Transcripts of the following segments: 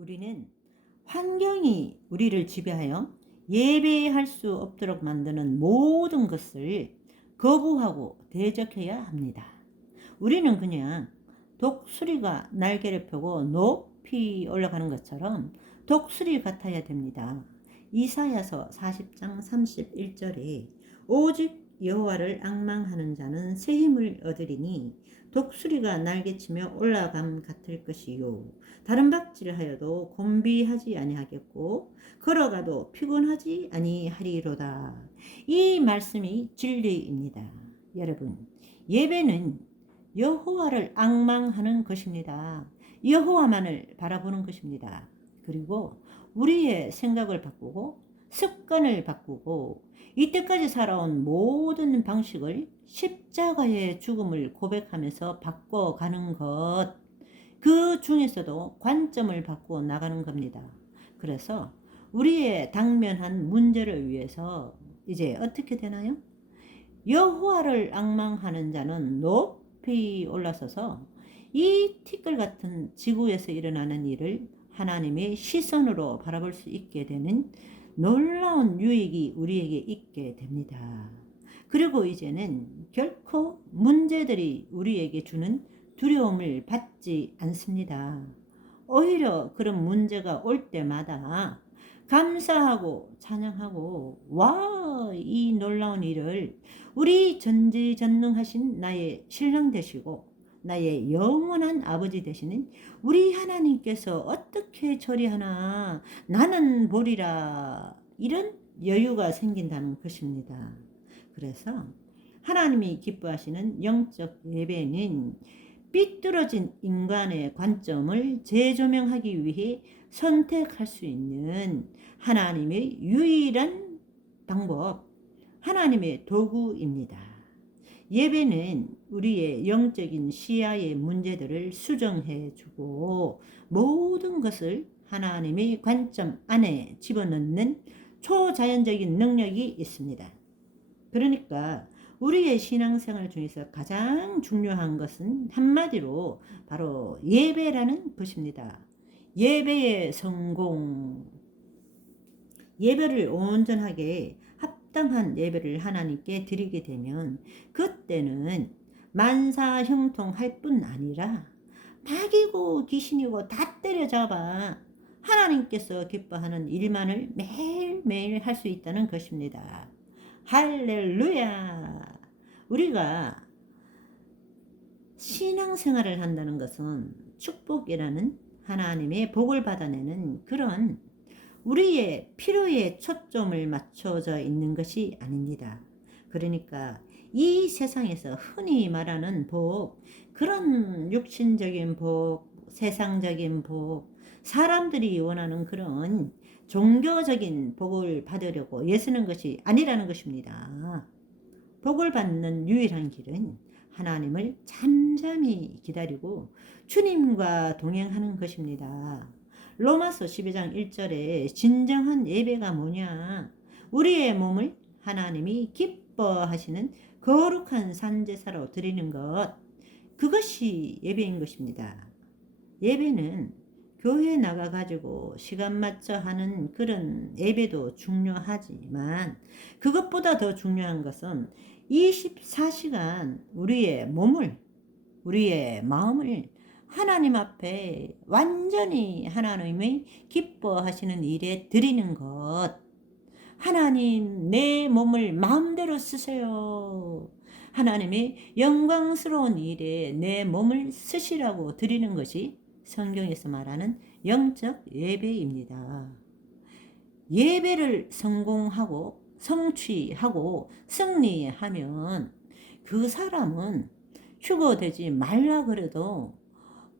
우리는 환경이 우리를 지배하여 예배할 수 없도록 만드는 모든 것을 거부하고 대적해야 합니다. 우리는 그냥 독수리가 날개를 펴고 높이 올라가는 것처럼 독수리 같아야 됩니다. 이사야서 40장 31절에 오직 여호와를 앙망하는 자는 새 힘을 얻으리니 독수리가 날개치며 올라감 같을 것이요 다른 박질하여도 곤비하지 아니하겠고 걸어가도 피곤하지 아니하리로다. 이 말씀이 진리입니다. 여러분, 예배는 여호와를 앙망하는 것입니다. 여호와만을 바라보는 것입니다. 그리고 우리의 생각을 바꾸고 습관을 바꾸고 이때까지 살아온 모든 방식을 십자가의 죽음을 고백하면서 바꿔가는 것, 그 중에서도 관점을 바꾸어 나가는 겁니다. 그래서 우리의 당면한 문제를 위해서 이제 어떻게 되나요? 여호와를 앙망하는 자는 높이 올라서서 이 티끌 같은 지구에서 일어나는 일을 하나님의 시선으로 바라볼 수 있게 되는 놀라운 유익이 우리에게 있게 됩니다. 그리고 이제는 결코 문제들이 우리에게 주는 두려움을 받지 않습니다. 오히려 그런 문제가 올 때마다 감사하고 찬양하고, 와, 이 놀라운 일을 우리 전지전능하신 나의 신랑 되시고 나의 영원한 아버지 되시는 우리 하나님께서 어떻게 처리하나 나는 보리라, 이런 여유가 생긴다는 것입니다. 그래서 하나님이 기뻐하시는 영적 예배는 삐뚤어진 인간의 관점을 재조명하기 위해 선택할 수 있는 하나님의 유일한 방법, 하나님의 도구입니다. 예배는 우리의 영적인 시야의 문제들을 수정해 주고 모든 것을 하나님의 관점 안에 집어넣는 초자연적인 능력이 있습니다. 그러니까 우리의 신앙생활 중에서 가장 중요한 것은 한마디로 바로 예배라는 것입니다. 예배의 성공, 예배를 온전하게 합당한 예배를 하나님께 드리게 되면 그때는 만사형통할 뿐 아니라 마귀고 귀신이고 다 때려잡아 하나님께서 기뻐하는 일만을 매일매일 할 수 있다는 것입니다. 할렐루야! 우리가 신앙생활을 한다는 것은 축복이라는 하나님의 복을 받아내는 그런 우리의 필요에 초점을 맞춰져 있는 것이 아닙니다. 그러니까 이 세상에서 흔히 말하는 복, 그런 육신적인 복, 세상적인 복, 사람들이 원하는 그런 종교적인 복을 받으려고 애쓰는 것이 아니라는 것입니다. 복을 받는 유일한 길은 하나님을 잠잠히 기다리고 주님과 동행하는 것입니다. 로마서 12장 1절에 진정한 예배가 뭐냐? 우리의 몸을 하나님이 기뻐하시는 거룩한 산제사로 드리는 것, 그것이 예배인 것입니다. 예배는 교회 나가가지고 시간 맞춰 하는 그런 예배도 중요하지만 그것보다 더 중요한 것은 24시간 우리의 몸을, 우리의 마음을 하나님 앞에 완전히 하나님의 기뻐하시는 일에 드리는 것. 하나님, 내 몸을 마음대로 쓰세요. 하나님의 영광스러운 일에 내 몸을 쓰시라고 드리는 것이 성경에서 말하는 영적 예배입니다. 예배를 성공하고 성취하고 승리하면 그 사람은 휴거되지 말라 그래도,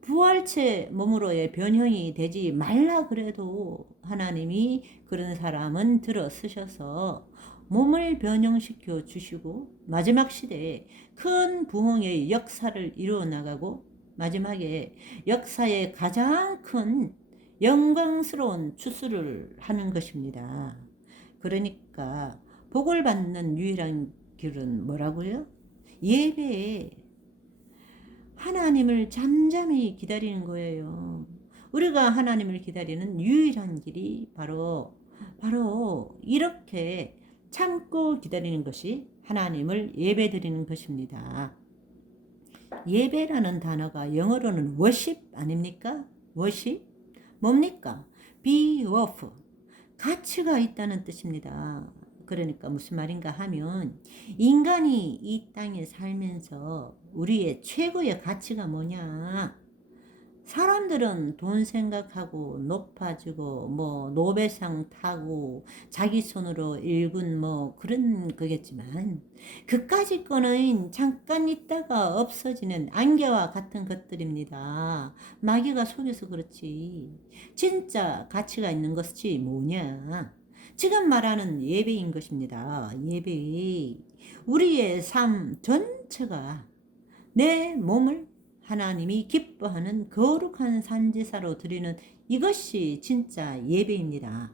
부활체 몸으로의 변형이 되지 말라 그래도 하나님이 그런 사람은 들어 쓰셔서 몸을 변형시켜 주시고 마지막 시대에 큰 부흥의 역사를 이루어 나가고 마지막에 역사의 가장 큰 영광스러운 추수를 하는 것입니다. 그러니까 복을 받는 유일한 길은 뭐라고요? 예배에 하나님을 잠잠히 기다리는 거예요. 우리가 하나님을 기다리는 유일한 길이 바로 이렇게 참고 기다리는 것이 하나님을 예배드리는 것입니다. 예배라는 단어가 영어로는 worship 아닙니까? worship? 뭡니까? be worth. 가치가 있다는 뜻입니다. 그러니까 무슨 말인가 하면 인간이 이 땅에 살면서 우리의 최고의 가치가 뭐냐? 사람들은 돈 생각하고 높아지고 뭐 노벨상 타고 자기 손으로 일군 뭐 그런 거겠지만 그까짓 거는 잠깐 있다가 없어지는 안개와 같은 것들입니다. 마귀가 속여서 그렇지. 진짜 가치가 있는 것이 뭐냐? 지금 말하는 예배인 것입니다. 예배. 우리의 삶 전체가 내 몸을 하나님이 기뻐하는 거룩한 산지사로 드리는 이것이 진짜 예배입니다.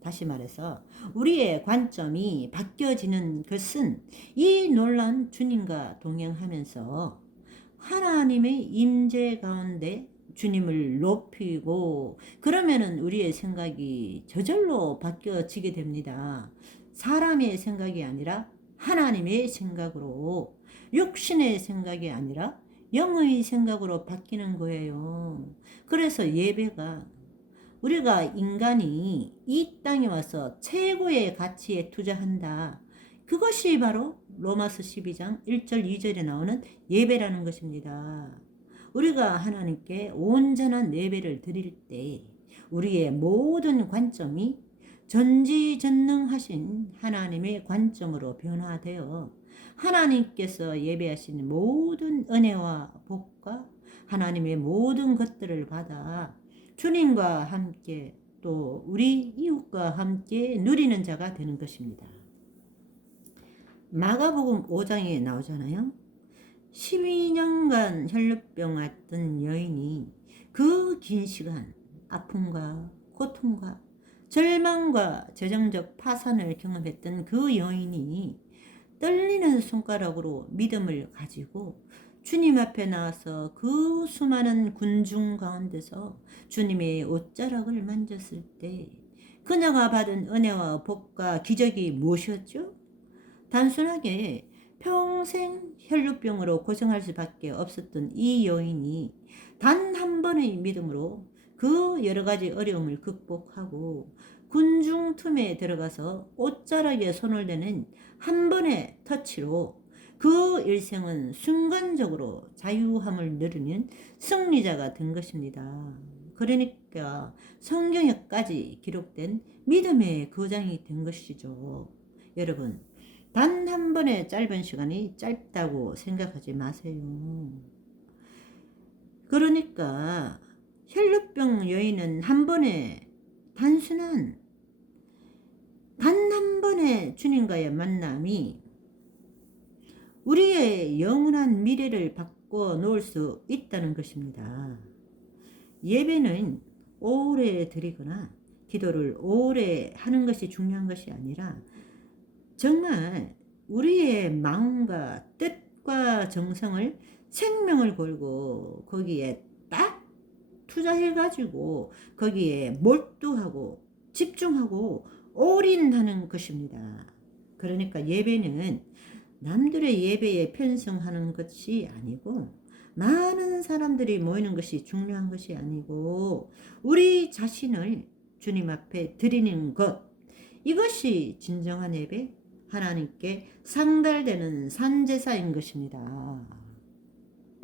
다시 말해서 우리의 관점이 바뀌어지는 것은 이 놀라운 주님과 동행하면서 하나님의 임재 가운데 주님을 높이고 그러면은 우리의 생각이 저절로 바뀌어지게 됩니다. 사람의 생각이 아니라 하나님의 생각으로, 육신의 생각이 아니라 영의 생각으로 바뀌는 거예요. 그래서 예배가 우리가 인간이 이 땅에 와서 최고의 가치에 투자한다. 그것이 바로 로마서 12장 1절 2절에 나오는 예배라는 것입니다. 우리가 하나님께 온전한 예배를 드릴 때 우리의 모든 관점이 전지전능하신 하나님의 관점으로 변화되어 하나님께서 예배하신 모든 은혜와 복과 하나님의 모든 것들을 받아 주님과 함께 또 우리 이웃과 함께 누리는 자가 되는 것입니다. 마가복음 5장에 나오잖아요. 12년간 혈루병 앓던 여인이 그 긴 시간 아픔과 고통과 절망과 재정적 파산을 경험했던 그 여인이 떨리는 손가락으로 믿음을 가지고 주님 앞에 나와서 그 수많은 군중 가운데서 주님의 옷자락을 만졌을 때 그녀가 받은 은혜와 복과 기적이 무엇이었죠? 단순하게 평생 혈루병으로 고생할 수밖에 없었던 이 여인이 단 한 번의 믿음으로 그 여러 가지 어려움을 극복하고 군중 틈에 들어가서 옷자락에 손을 대는 한 번의 터치로 그 일생은 순간적으로 자유함을 누리는 승리자가 된 것입니다. 그러니까 성경에까지 기록된 믿음의 거장이 된 것이죠. 여러분, 단 한 번의 짧은 시간이 짧다고 생각하지 마세요. 그러니까 혈루병 여인은 한 번의 단순한 단 한 번의 주님과의 만남이 우리의 영원한 미래를 바꿔 놓을 수 있다는 것입니다. 예배는 오래 드리거나 기도를 오래 하는 것이 중요한 것이 아니라 정말 우리의 마음과 뜻과 정성을 생명을 걸고 거기에 딱 투자해가지고 거기에 몰두하고 집중하고 올인하는 것입니다. 그러니까 예배는 남들의 예배에 편성하는 것이 아니고 많은 사람들이 모이는 것이 중요한 것이 아니고 우리 자신을 주님 앞에 드리는 것, 이것이 진정한 예배, 하나님께 상달되는 산제사인 것입니다.